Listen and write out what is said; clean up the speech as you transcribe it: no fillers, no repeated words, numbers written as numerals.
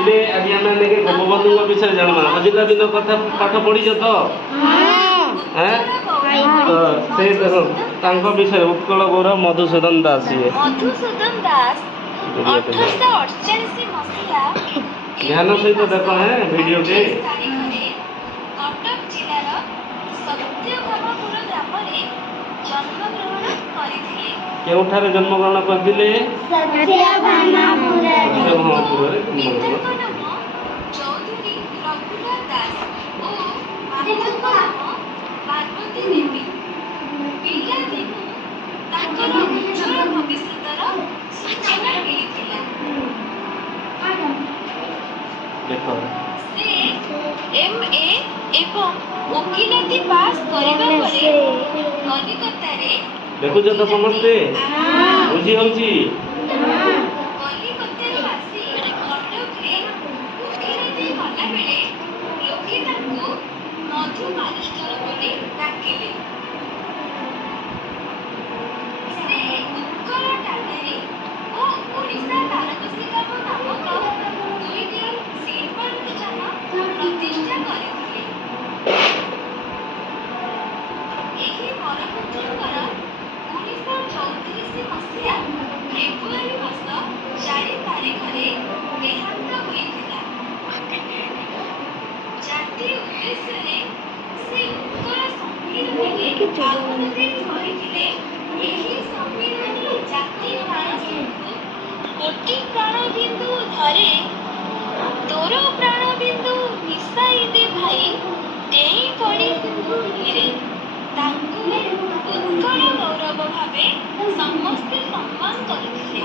इले आज आमे नेके गोपबंधु विषय जानबा हजिला दिन कथा पाठ पढिछ त हैं तो से देखो तांको विषय उत्कल गौरव मधुसूदन दास ये मधुसूदन दास 1848 मसीहा ध्यान सहित देखो हैं वीडियो के कटक जिलार सत्यभामापुर ग्राम रे जन्मग्रहण करथिले। केउठारे जन्मग्रहण करथिले सत्यभामापुर सत्यभामापुर रे पिताଙ୍କ ନାମ ଚୌଧୁରୀ ରଘୁନାଥ ଦାସ ଓ ମାତାଙ୍କ ନାମ ପାର୍ବତୀ ଦେବୀ। ପିଲାଦିନୁ ତାଙ୍କର ଉଜ୍ଜଳ ଭବିଷ୍ୟତର ସୂଚନା ମିଳିଥିଲା। देखो ସେ MA ଏବଂ ଓକିଲାତି ପାସ୍ କରିବା ପରେ କଲିକତାରେ देखुछ तो समस्ते बुझी होउची କଲିକତାରୁ ଆସି କଟକରେ ଓକିଲାତି କଲାବେଳେ ଲୋକେ ତାଙ୍କୁ ମଧୁ ବାରିଷ୍ଟର ବୋଲି ଡାକିଲେ। ସେ ଉତ୍କଳ ଟାଟାରୀ ଓ ଓଡ଼ିଶା ତାରକସୀ କାମ ନାମକ ଦୁଇଟି ଶିଳ୍ପାନୁଷ୍ଠାନ ପ୍ରତିଷ୍ଠା କରିଥିଲେ। ଏହି ବରପୁତ୍ରଙ୍କର 1934 ମସିହା ଫେବୃଆରୀ ମାସ 4 ତାରିଖରେ ଦେହାନ୍ତ ହୋଇଥିଲା। ଜାତି ଉଦ୍ଦେଶ୍ୟରେ ସେ ଉତ୍କଳ ସମ୍ମିଳନୀରେ ଆହ୍ୱାନ ଦେଇ କହିଥିଲେ, ଏହି ସମ୍ମିଳନୀ ଜାତି ପ୍ରାଣ ସିନ୍ଧୁ କୋଟି ପ୍ରାଣ ବିନ୍ଦୁ ଧରେ ତୋର ପ୍ରାଣ ବିନ୍ଦୁ ମିଶାଇ ଦେ ଭାଇ ଡେଇଁ ପଡ଼ି ସିନ୍ଧୁ ଧୀରେ। ତାଙ୍କୁ ଉତ୍କଳ ଗୌରବ ଭାବେ ସମସ୍ତେ ସମ୍ମାନ କରୁଥିଲେ।